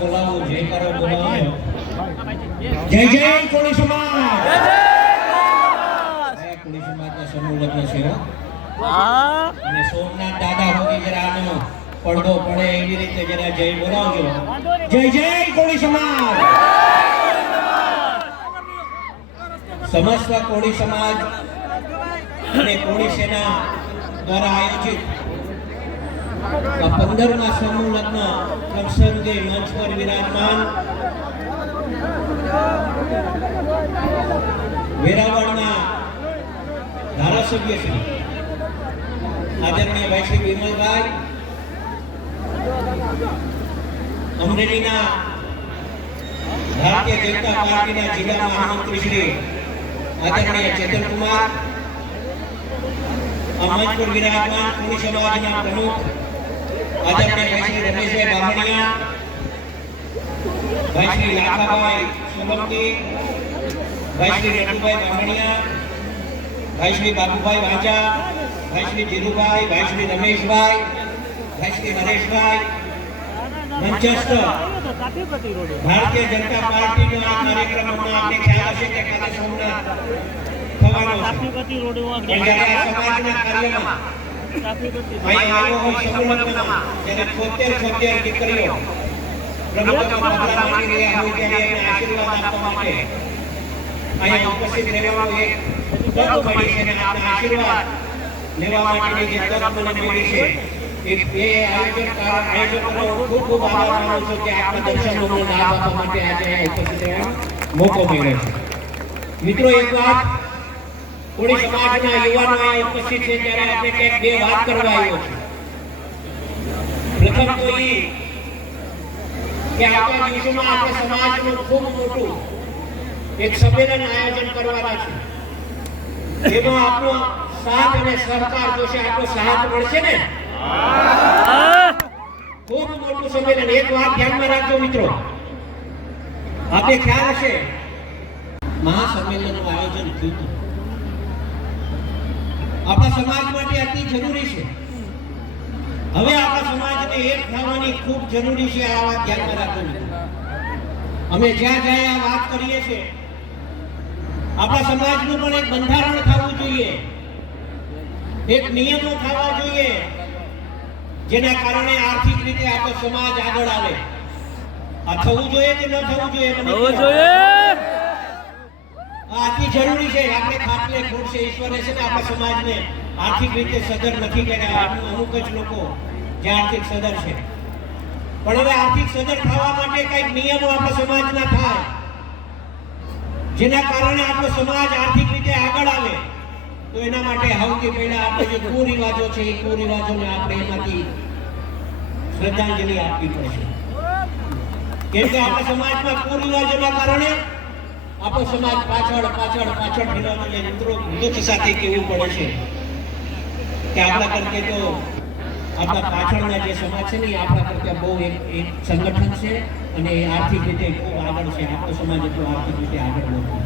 બોલાવો જયકારો બોલાવો જય જય કોળી સમાજ જય જય કોળી સમાજના સમૂહ લગ્ન છે અને સોમનાથ દાદા હોય જરા આનો પડદો પડે એવી રીતે જરા જય બોલાવજો જય જય કોળી સમાજ સમસ્ત કોળી સમાજ અને કોળી સેના દ્વારા આયોજિત 15મા સમૂહ લગ્ન પ્રસંગે મંચ પર વિરાજમાન વેરાવળના ધારાસભ્ય શ્રી આદરણીય ભાઈ શ્રી વિમલભાઈ, અમરેલીના ભારતીય જનતા પાર્ટીના જિલ્લા મહામંત્રી શ્રી આદરણીય ચેતનકુમાર, મંચ પર વિરાજમાન કોળી સમાજના પ્રમુખ આદરણીય ભાઈ શ્રી રમેશભાઈ બામણિયા, ભાઈ શ્રી લાખાભાઈ સોલંકી, ભાઈ શ્રી રઘુભાઈ બામણિયા, ભાઈ શ્રી બાબુભાઈ વાંચા, ભાઈ શ્રી ધીરુભાઈ, ભાઈ શ્રી રમેશભાઈ, ભાઈ શ્રી હરેશભાઈ, મંચસ્થ ભારતીય જનતા પાર્ટીનો આ કાર્યક્રમ આપણે ખ્યાલ હશે કે કાલે સોમનાથ થવાનો છે. જ્યારે આ સમાજના કાર્યમાં અહીં આવ્યો હોય સમૂહ લગ્નમાં જ્યારે 76 દીકરીઓ પ્રભુત્વમાં પગલાં માંડી રહ્યા હોય ત્યારે એમને આશીર્વાદ આપવા માટે અહીં ઉપસ્થિત રહેવાનો એક તક મળી છે અને આપના આશીર્વાદ લેવા માટેની જે તક મને મળી છે એ આયોજકોનો ખૂબ ખૂબ આભાર માનું છું કે આપના દર્શનોનો લાભ આપવા માટે આજે ઉપસ્થિત રહેવાનો મોકો મળ્યો છે. મિત્રો, એક વાત કોળી સમાજના યુવાનો અહીં ઉપસ્થિત છે ત્યારે આપણે કંઈક બે વાત કરવા આવ્યો છે. પ્રથમ તો એ કે આપણા દિવસોમાં આપણા સમાજનું ખૂબ મોટું એક સંમેલન આયોજન કરવાના છે. એમાં આપણો સાથ અને સહકાર જોશે, આપણો સાથ મળશે ને. ખૂબ મોટું સંમેલન. એક વાત ધ્યાનમાં રાખજો મિત્રો, આપણે ખ્યાલ હશે મહાસંમેલનનું આયોજન થયું હતું. આપણા સમાજ માટે અતિ જરૂરી છે. હવે આપણા સમાજને એક થવાની ખૂબ જરૂરી છે. આ વાત ધ્યાનમાં રાખજો. અમે જ્યાં જ્યાં આ વાત કરીએ છીએ આપણા સમાજનું પણ એક બંધારણ થવું જોઈએ, એક નિયમો થવા જોઈએ જેના કારણે આર્થિક રીતે આપણો સમાજ આગળ આવે. આ થવું જોઈએ કે ન થવું જોઈએ? થવું જોઈએ. અતિ જરૂરી છે. આપણે ખાટલે ખોટશે ઈશ્વરે છે ને આપણા સમાજને આર્થિક રીતે સદ્ધર નથી કર્યા. અમુક જ લોકો જે આર્થિક સદ્ધર છે, પણ હવે આર્થિક સદ્ધર થવા માટે કઈક નિયમો આપણા સમાજના થાય જેના કારણે આપણો સમાજ આર્થિક રીતે આગળ આવે. તો એના માટે સૌથી પહેલા આપણે જે કુરિવાજો છે એ કુરિવાજોને આપણે એમાંથી શ્રદ્ધાંજલિ આપવી પડશે. કેમ કે આપણા સમાજમાં કુરિવાજોના કારણે આપણો સમાજ પાછળ ઢીલો છે. મિત્રો, દુઃખ સાથે કહેવું પડે છે કે આપણા કરતે તો આપણા પાછળના જે સમાજ છે ને એ આપણા કરતે બહુ એક સંગઠન છે અને આર્થિક રીતે ખૂબ આગળ છે. આપણો સમાજ એટલો આર્થિક રીતે આગળ નથી.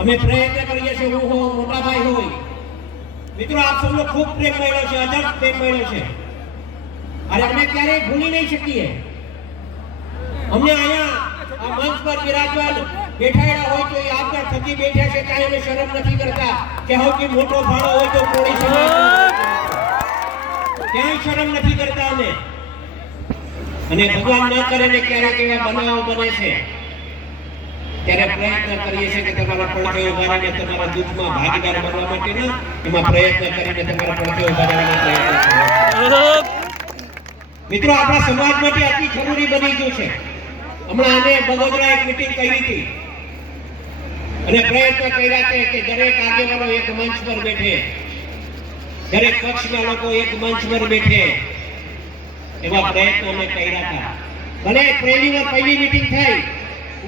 અમે પ્રયત્ન કરીએ છીએ, હું હો, મોટા ભાઈ હોય. મિત્રો, આપ સૌનો ખૂબ પ્રેમ મળ્યો છે, અદભુત પ્રેમ મળ્યો છે. અરે અમે ક્યારેય ભૂલી નહીં શકીએ. અમને અહીંયા આ મંચ પર બિરાજમાન બેઠાયેલા હોય તો એ આપના થકી બેઠા છે, કાંઈ અમે શરમ નથી કરતા કે સૌથી મોટો ફાળો હોય તો કોળી સમાજ, ક્યાંય શરમ નથી કરતા અમે. અને ભગવાન ન કરે ને ક્યારેક એવા બનાવો બને છે ત્યારે પ્રયત્ન કરીએ છીએ કે તમારા પડખે ઉભા રહીને તમારા દુઃખમાં ભાગીદાર બનવા માટે ને એમાં પ્રયત્ન કરીને તમારા પડખે ઉભા રહેવાનો પ્રયત્ન કરો. મિત્રો, આપણા સમાજ માટે અતિ જરૂરી બની ગયું છે. હમણાં અમે બગોદરા એક મીટિંગ કરી હતી અને પ્રયત્ન કર્યા છે કે દરેક આગેવાનો એક મંચ પર બેઠે, દરેક પક્ષના લોકો એક મંચ પર બેઠે, એવા પ્રયત્નો અમે કર્યા હતા. ભલે પહેલી મીટિંગ થઈ,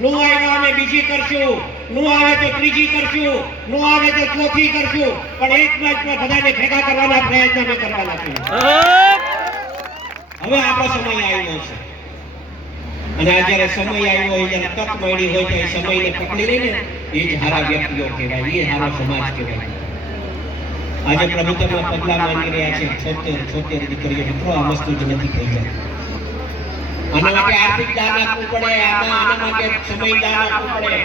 નો આવ્યો અમે બીજી કરશું, નો આવે તો ત્રીજી કરશું, નો આવે તો ચોથી કરશું, પણ એક મંચ પર બધાને ભેગા કરવાના પ્રયત્ન અમે કરવાના છીએ. હવે આપણો સમય આવ્યો છે અને આ જ્યારે સમય આવ્યો હોય, જ્યારે તક મળી હોય તો એ સમયને પકડી લઈને એ જ હારા વ્યક્તિઓ કહેવાય, એ હારો સમાજ કહેવાય. આજે પ્રભુત્વના પગલા માંડી રહ્યા છે 76 દીકરીઓ. મિત્રો, આ વસ્તુ જ નથી થઈ જાય. આના માટે આર્થિક દાન આપવું પડે, આના માટે સમય દાન આપવું પડે.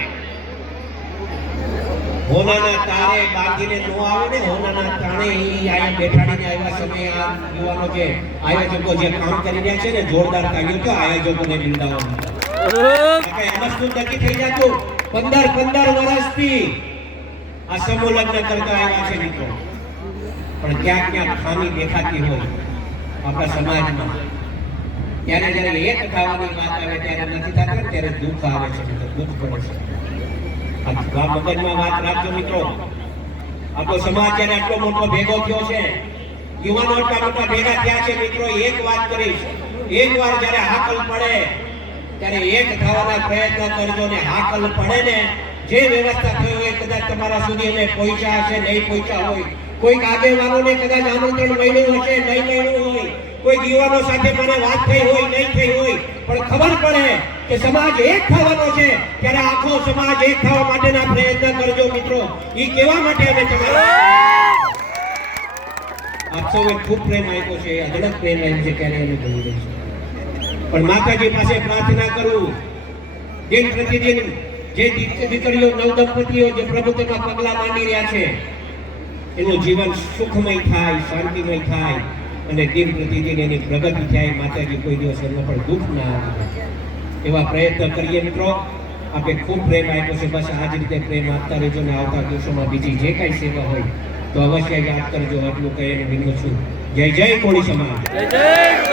હોનાના તારે બાંધીને નો આવે ને, હોનાના તાણે ઈ આયા બેઠાડીને આવ્યા સમયે આ યુવાનો જે આયોજકો જે કામ કરી રહ્યા છે ને, જોરદાર તાળીઓ તો આયોજકોને બિરદાવવા. કઈ અમસ્તું નક્કી થઈ જતું 15 વર્ષથી આ સમૂહ લગ્ન કરતા આવ્યા છે મિત્રો. પણ ક્યાંક ખામી દેખાતી હોય આપણા સમાજમાં, ત્યારે જ્યારે એક થવાની વાત આવે ત્યારે નથી થતું, ત્યારે દુઃખ આવે છે મિત્રો, દુઃખ પડે છે. આ મગજમાં વાત રાખજો મિત્રો. આપણો સમાજ જ્યારે આટલો મોટો ભેગો થયો છે, યુવાનો આટલા મોટા ભેગા થયા છે મિત્રો, એક વાત કરીશ, એક વાર જ્યારે હાકલ પડે ત્યારે એક થવાના પ્રયત્ન કરજો ને હાકલ પડે ને, જે વ્યવસ્થા થઈ હોય કદાચ તમારા સુધી એને પહોંચ્યા હશે, નહીં પહોંચ્યા હોય, કોઈક આગેવાનોને કદાચ આમંત્રણ મળ્યું હશે, નહીં મળ્યું હોય, કોઈ યુવાનો સાથે મને વાત થઈ હોય, નહીં થઈ હોય, પણ ખબર પડે કે સમાજ એક થવાનો છે, ત્યારે આખો સમાજ એક થવા માટેના પ્રયત્ન કરજો મિત્રો. ઈ કહેવા માટે અમે તમારા આપ સૌએ ખૂબ પ્રેમ આપ્યો છે, અઢળક પ્રેમ આપ્યો છે, ત્યારે અમે ભૂલી દઈશું. પણ માતાજી પાસે પ્રાર્થના કરું, દિન પ્રતિદિન જે દીકરીઓ નવદંપતીઓ જે પ્રભુત્વમાં પગલા માંડી રહ્યા છે, એનું જીવન સુખમય થાય, શાંતિમય થાય અને દિન પ્રતિદિન એની પ્રગતિ થાય. માતાજી કોઈ દિવસ એમને પણ દુઃખ ના આવે એવા પ્રયત્ન કરીએ મિત્રો. આપણે ખૂબ પ્રેમ આપ્યો છે, બસ આ જ રીતે પ્રેમ આપતા રહેજો ને આવતા દિવસોમાં બીજી જે કાંઈ સેવા હોય તો અવશ્ય યાદ કરજો. આટલું કહીને વિનવું છું. જય જય કોળી સમાજ. જય જય.